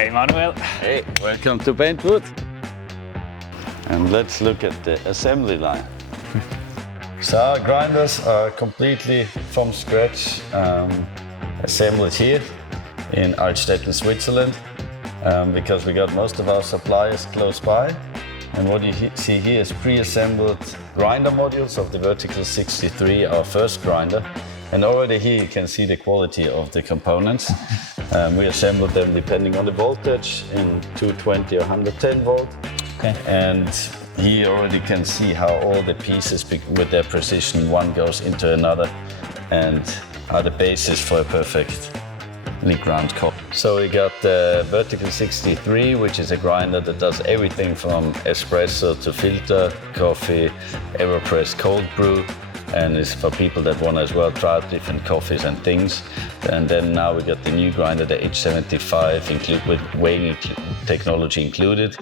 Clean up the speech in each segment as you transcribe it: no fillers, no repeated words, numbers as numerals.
Hey Manuel. Hey, welcome to Bentwood. And let's look at the assembly line. So our grinders are completely from scratch, assembled here in Altstetten, Switzerland, because we got most of our suppliers close by. And what you see here is pre-assembled grinder modules of the Vertical 63, our first grinder. And already here you can see the quality of the components. We assembled them depending on the voltage in 220 or 110 volt. Okay. And here you already can see how all the pieces with their precision, one goes into another and are the basis for a perfectly ground coffee. So we got the Vertical 63, which is a grinder that does everything from espresso to filter coffee, AeroPress cold brew, and it's for people that want to as well try out different coffees and things. And then now we got the new grinder, the H75, with weighing technology included.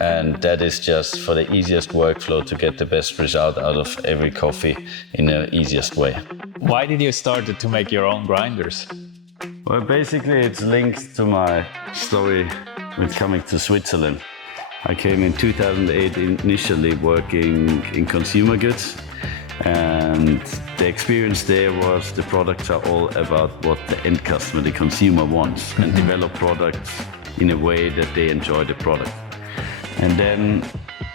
And that is just for the easiest workflow to get the best result out of every coffee in the easiest way. Why did you start to make your own grinders? Well, basically it's linked to my story with coming to Switzerland. I came in 2008 initially working in consumer goods. And the experience there was the products are all about what the end customer, the consumer wants, and develop products in a way that they enjoy the product. And then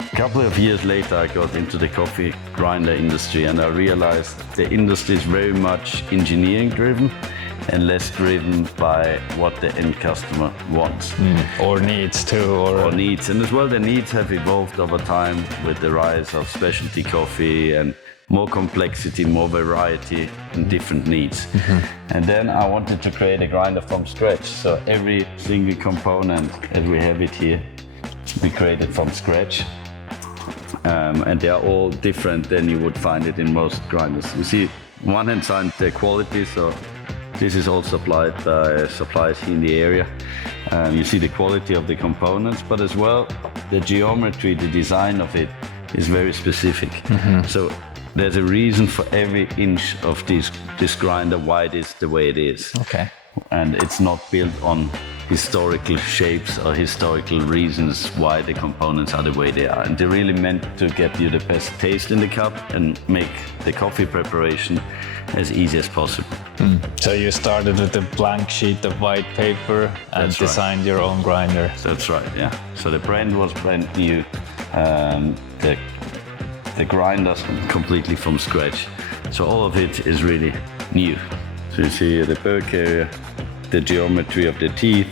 a couple of years later, I got into the coffee grinder industry, and I realized the industry is very much engineering driven and less driven by what the end customer wants. Or needs to. Or needs. And as well, the needs have evolved over time with the rise of specialty coffee and more complexity, more variety and different needs. And then I wanted to create a grinder from scratch. So every single component, as we have it here, we created from scratch. And they are all different than you would find it in most grinders. You see, on one hand side, the quality, so this is all supplied by suppliers here in the area. You see the quality of the components, but as well, the geometry, the design of it is very specific. So there's a reason for every inch of this grinder why it is the way it is. Okay. And it's not built on historical shapes or historical reasons why the components are the way they are. And they're really meant to get you the best taste in the cup and make the coffee preparation as easy as possible. So you started with a blank sheet of white paper and That's designed your own grinder. That's right, yeah. So the brand was brand new. The grinders completely from scratch. So all of it is really new. So you see the Burke area, the geometry of the teeth,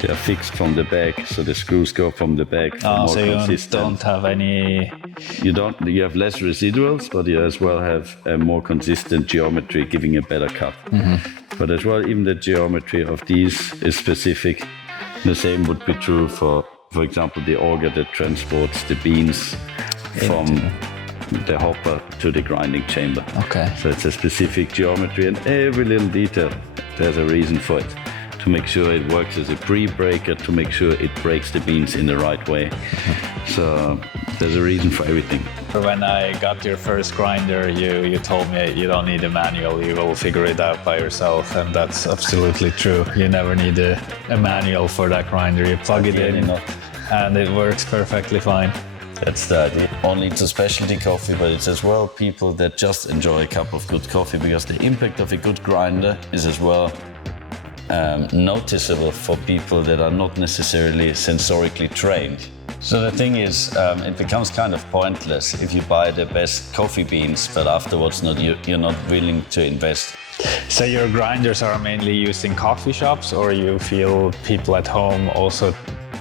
they are fixed from the back, so the screws go from the back. Oh, so you don't have any... You have less residuals, but you as well have a more consistent geometry, giving a better cut. But as well, even the geometry of these is specific. The same would be true for example, the auger that transports the beans from the hopper to the grinding chamber. Okay. So it's a specific geometry, and every little detail, there's a reason for it. To make sure it works as a pre-breaker, to make sure it breaks the beans in the right way. So there's a reason for everything. When I got your first grinder, you told me you don't need a manual, you will figure it out by yourself, and that's absolutely true. You never need a manual for that grinder. You plug it in and it works perfectly fine. That's the idea. Only it's a specialty coffee, but it's as well people that just enjoy a cup of good coffee, because the impact of a good grinder is as well noticeable for people that are not necessarily sensorically trained. So the thing is, it becomes kind of pointless if you buy the best coffee beans, but afterwards you're not willing to invest. So your grinders are mainly used in coffee shops, or you feel people at home also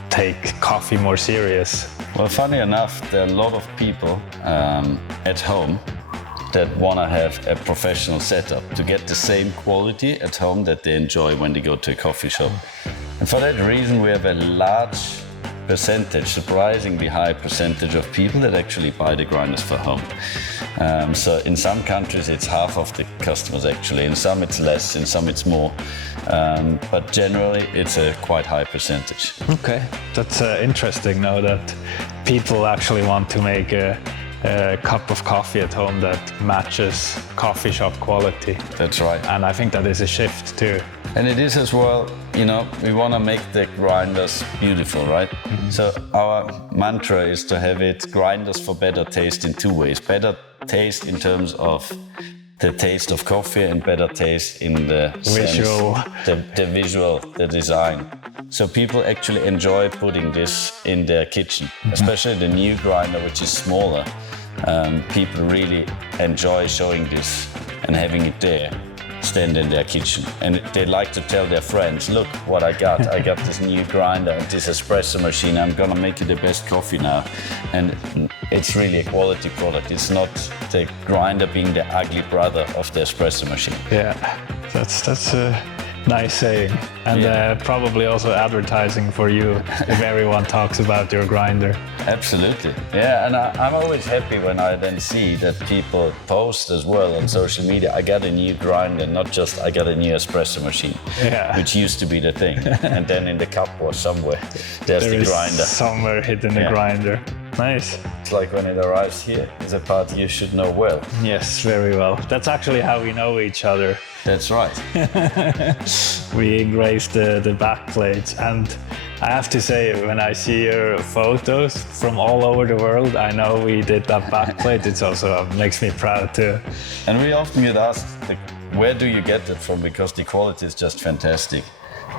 take coffee more serious? Well, funny enough, there are a lot of people at home that want to have a professional setup to get the same quality at home that they enjoy when they go to a coffee shop. And for that reason, we have a large percentage, surprisingly high percentage of people that actually buy the grinders for home. So in some countries it's half of the customers actually, in some it's less, in some it's more. But generally it's a quite high percentage. Okay, that's interesting now that people actually want to make a a cup of coffee at home that matches coffee shop quality. That's right. And I think that is a shift too. And it is as well, you know, we want to make the grinders beautiful, right? So our mantra is to have it grinders for better taste in two ways. Better taste in terms of the taste of coffee and better taste in the Visual. the visual, the design. So people actually enjoy putting this in their kitchen, especially the new grinder, which is smaller. People really enjoy showing this and having it there, stand in their kitchen. And they like to tell their friends, look what I got. I got this new grinder and this espresso machine. I'm gonna make you the best coffee now. And it's really a quality product. It's not the grinder being the ugly brother of the espresso machine. Yeah, that's a nice saying. And probably also advertising for you if everyone talks about your grinder. Absolutely. Yeah, and I'm always happy when I then see that people post as well on social media, I got a new grinder, not just I got a new espresso machine, which used to be the thing. And then in the cup was somewhere, there's the grinder. Somewhere hidden the grinder. Nice. It's like when it arrives here, it's a part you should know well. Yes, very well. That's actually how we know each other. That's right. We engraved the back plates, and I have to say, when I see your photos from all over the world, I know we did that back plate. It's also makes me proud too. And we often get asked, like, where do you get it from? Because the quality is just fantastic.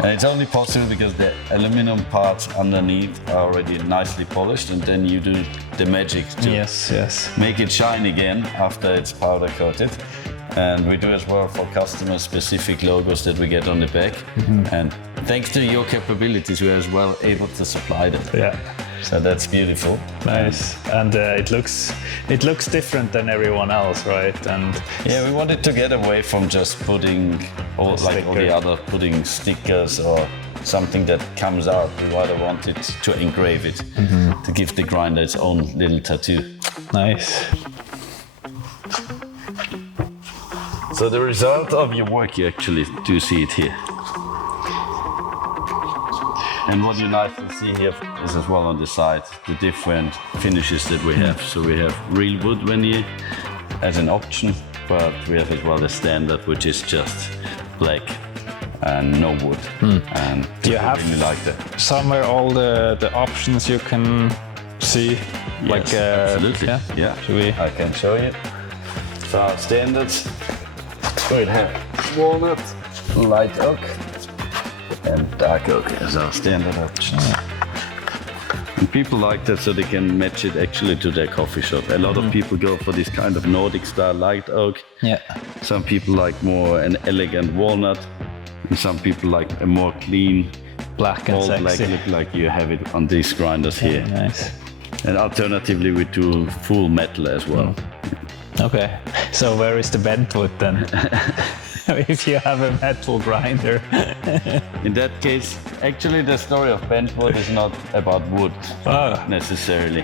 And it's only possible because the aluminum parts underneath are already nicely polished, and then you do the magic to make it shine again after it's powder coated. And we do as well for customer specific logos that we get on the back. And thanks to your capabilities, we are as well able to supply them. Yeah. So that's beautiful. Nice. And it looks different than everyone else, right? And yeah, we wanted to get away from just putting all the other putting stickers or something that comes out. We rather wanted to engrave it, to give the grinder its own little tattoo. Nice. So the result of your work, you actually do see it here. And what you nicely see here is as well on the side, the different finishes that we have. So we have real wood veneer as an option, but we have as well the standard, which is just black and no wood. And do you have really like that. somewhere all the options you can see? Yes, like absolutely. Yeah. Should we? I can show you. So our standards, we have walnut, light oak, and dark oak as our standard options. And people like that so they can match it actually to their coffee shop. A lot of people go for this kind of Nordic style light oak. Yeah. Some people like more an elegant walnut, and some people like a more clean Black and all sexy. black, look like you have it on these grinders here. Nice. And alternatively we do full metal as well. Okay. So where is the Bentwood then? If you have a metal grinder. In that case, actually the story of Bentwood is not about wood necessarily.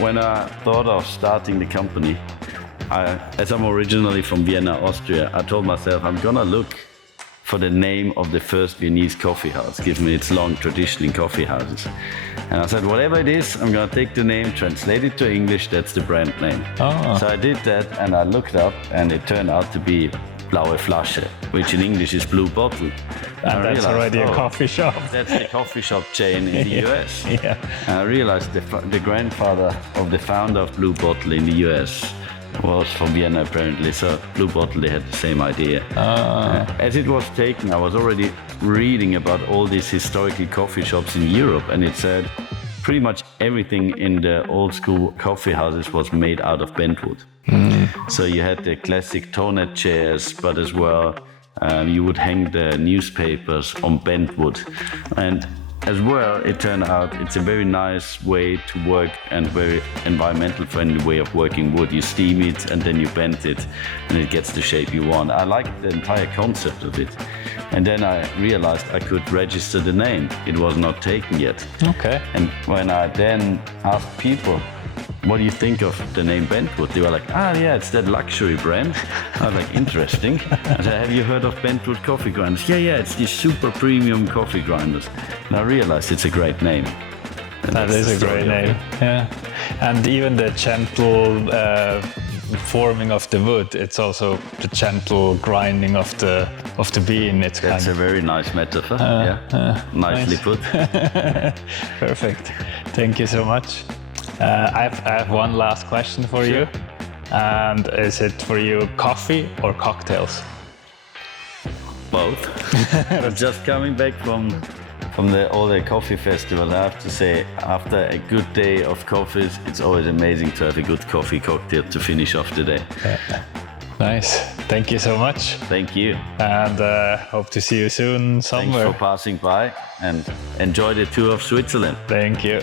When I thought of starting the company, as I'm originally from Vienna, Austria, I told myself I'm gonna look for the name of the first Viennese coffee house, given its long tradition in coffee houses. And I said, whatever it is, I'm gonna take the name, translate it to English, that's the brand name. So I did that and I looked up and it turned out to be Blaue Flasche, which in English is blue bottle. And that's already a coffee shop. That's the coffee shop chain in the US. Yeah. And I realized the grandfather of the founder of Blue Bottle in the US was from Vienna apparently, so Blue Bottle, they had the same idea. As it was taken, I was already reading about all these historical coffee shops in Europe, and it said pretty much everything in the old school coffee houses was made out of Bentwood. So you had the classic toned chairs, but as well you would hang the newspapers on Bentwood. And as well, it turned out it's a very nice way to work and very environmental friendly way of working wood. You steam it and then you bend it and it gets the shape you want. I liked the entire concept of it. And then I realized I could register the name. It was not taken yet. Okay. And when I then asked people, what do you think of the name Bentwood? They were like, yeah, it's that luxury brand. I was like, interesting. I said, have you heard of Bentwood Coffee Grinders? Yeah, it's these super premium coffee grinders. And I realized it's a great name. That is a great name. Yeah, and even the gentle forming of the wood, it's also the gentle grinding of the bean. It's That's a very nice metaphor. Nicely nice. put. Perfect. Thank you so much. I have one last question for you. And is it for you coffee or cocktails? Both. Just coming back from all the coffee festival, I have to say, after a good day of coffees, it's always amazing to have a good coffee cocktail to finish off the day. Nice. Thank you so much. Thank you. And hope to see you soon somewhere. Thanks for passing by and enjoy the tour of Switzerland. Thank you.